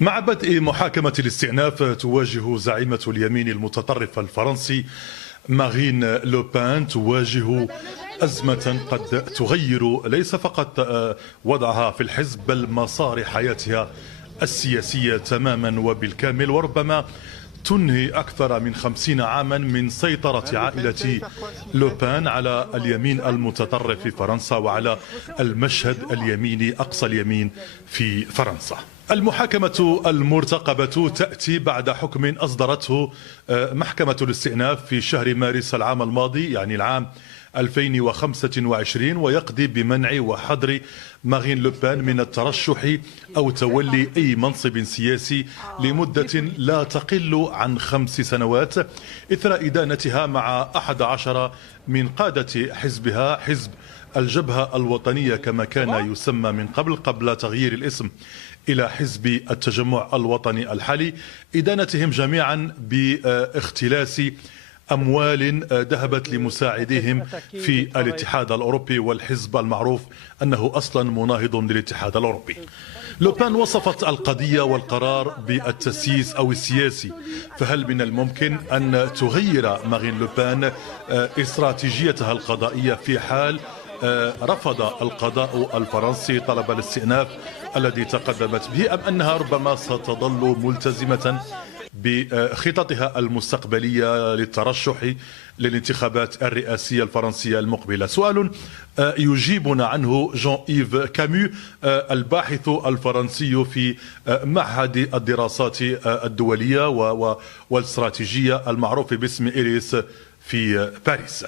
مع بدء محاكمة الاستئناف تواجه زعيمة اليمين المتطرف الفرنسي مارين لوبان أزمة قد تغير ليس فقط وضعها في الحزب بل مسار حياتها السياسية تماما وبالكامل، وربما تنهي أكثر من 50 عاما من سيطرة عائلة لوبان على اليمين المتطرف في فرنسا وعلى المشهد اليميني أقصى اليمين في فرنسا. المحاكمة المرتقبة تأتي بعد حكم أصدرته محكمة الاستئناف في شهر مارس العام الماضي، يعني العام 2025، ويقضي بمنع وحظر مارين لوبان من الترشح أو تولي أي منصب سياسي لمدة لا تقل عن 5 سنوات إثر إدانتها مع 11 من قادة حزبها، حزب الجبهة الوطنية كما كان يسمى من قبل تغيير الاسم إلى حزب التجمع الوطني الحالي، إدانتهم جميعا باختلاس أموال ذهبت لمساعديهم في الاتحاد الأوروبي والحزب المعروف أنه أصلا مناهض للاتحاد الأوروبي. لوبان وصفت القضية والقرار بالتسييس أو السياسي، فهل من الممكن أن تغير مارين لوبان استراتيجيتها القضائية في حال رفض القضاء الفرنسي طلب الاستئناف الذي تقدمت به، أم أنها ربما ستظل ملتزمة بخططها المستقبلية للترشح للانتخابات الرئاسية الفرنسية المقبلة؟ سؤال يجيبنا عنه جون إيف كامو، الباحث الفرنسي في معهد الدراسات الدولية والاستراتيجية المعروف باسم إيريس في باريس.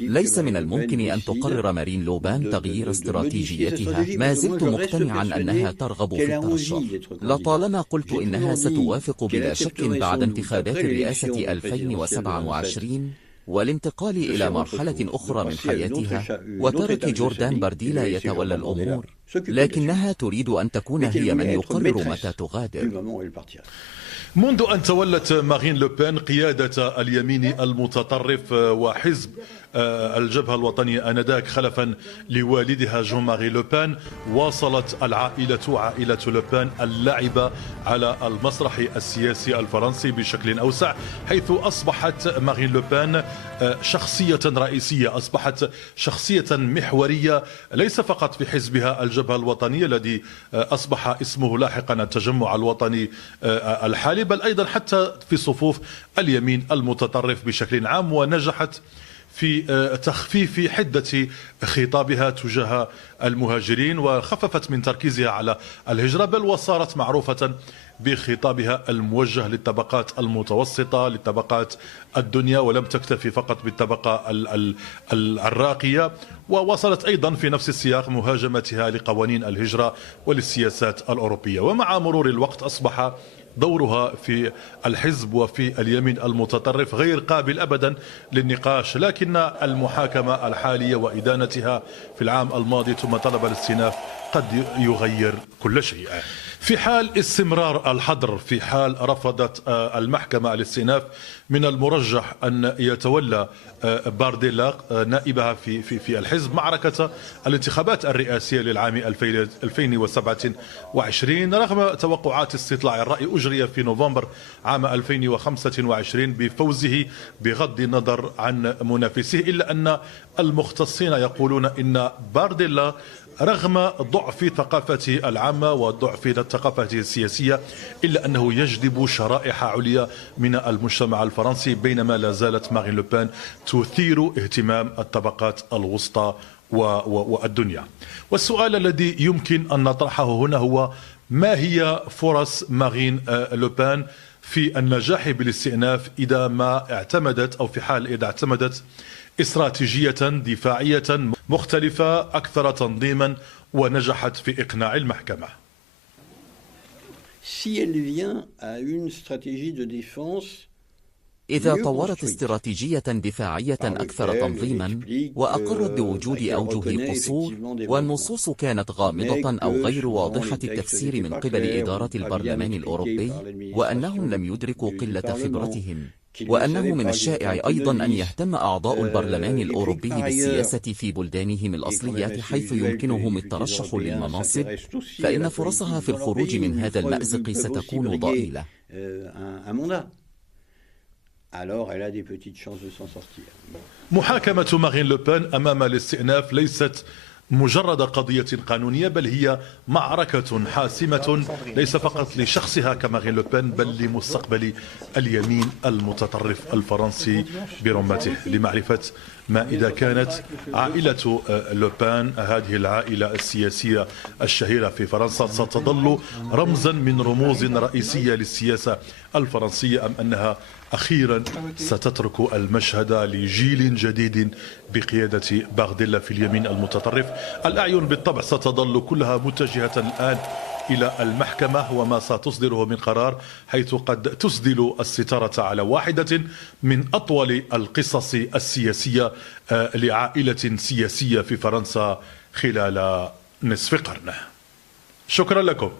ليس من الممكن أن تقرر مارين لوبان تغيير استراتيجيتها. ما زلت مقتنعا أنها ترغب في الترشح. لطالما قلت إنها ستوافق بلا شك بعد انتخابات الرئاسة 2027 والانتقال إلى مرحلة أخرى من حياتها وترك جوردان بارديلا يتولى الأمور، لكنها تريد أن تكون هي من يقرر متى تغادر. منذ أن تولت مارين لوبان قيادة اليمين المتطرف وحزب الجبهة الوطنية آنذاك خلفا لوالدها جون ماري لوبان، واصلت عائلة لوبان اللعب على المسرح السياسي الفرنسي بشكل أوسع، حيث أصبحت مارين لوبان شخصية رئيسية، أصبحت شخصية محورية ليس فقط في حزبها الجبهة الوطنية الذي أصبح اسمه لاحقا التجمع الوطني الحالي، بل أيضا حتى في صفوف اليمين المتطرف بشكل عام، ونجحت في تخفيف حدة خطابها تجاه المهاجرين وخففت من تركيزها على الهجرة، بل وصارت معروفة بخطابها الموجه للطبقات المتوسطة، للطبقات الدنيا، ولم تكتفي فقط بالطبقة الراقية، ووصلت أيضا في نفس السياق مهاجمتها لقوانين الهجرة وللسياسات الأوروبية. ومع مرور الوقت أصبح دورها في الحزب وفي اليمين المتطرف غير قابل أبدا للنقاش، لكن المحاكمة الحالية وإدانتها في العام الماضي ثم طلب الاستئناف قد يغير كل شيء. في حال استمرار الحظر، في حال رفضت المحكمة الاستئناف، من المرجح أن يتولى بارديلا نائبها في الحزب معركة الانتخابات الرئاسية للعام 2027 رغم توقعات استطلاع الرأي أجري في نوفمبر عام 2025 بفوزه بغض النظر عن منافسه، إلا أن المختصين يقولون إن بارديلا رغم ضعف ثقافته العامة وضعف ثقافته السياسية إلا أنه يجذب شرائح عليا من المجتمع الفرنسي، بينما لا زالت مارين لوبان تثير اهتمام الطبقات الوسطى والدنيا. والسؤال الذي يمكن أن نطرحه هنا هو: ما هي فرص مارين لوبان في النجاح بالاستئناف إذا ما اعتمدت، أو في حال إذا اعتمدت استراتيجية دفاعية مختلفة أكثر تنظيما ونجحت في إقناع المحكمة؟ Si elle vient à une stratégie de défense إذا طورت استراتيجية دفاعية أكثر تنظيما وأقرت بوجود أوجه قصور والنصوص كانت غامضة أو غير واضحة التفسير من قبل إدارة البرلمان الأوروبي، وأنهم لم يدركوا قلة خبرتهم، وأنه من الشائع أيضا أن يهتم أعضاء البرلمان الأوروبي بالسياسة في بلدانهم الأصلية حيث يمكنهم الترشح للمناصب، فإن فرصها في الخروج من هذا المأزق ستكون ضئيلة. محاكمة مارين لوبان أمام الاستئناف ليست مجرد قضية قانونية، بل هي معركة حاسمة ليس فقط لشخصها كمارين لوبان بل لمستقبل اليمين المتطرف الفرنسي برمته. لمعرفة ما إذا كانت عائلة لوبان، هذه العائلة السياسية الشهيرة في فرنسا، ستظل رمزا من رموز رئيسية للسياسة الفرنسية، أم أنها أخيرا ستترك المشهد لجيل جديد بقيادة بارديلا في اليمين المتطرف؟ الأعين بالطبع ستظل كلها متجهة الآن إلى المحكمة وما ستصدره من قرار، حيث قد تسدل الستارة على واحدة من أطول القصص السياسية لعائلة سياسية في فرنسا خلال نصف قرن. شكرا لكم.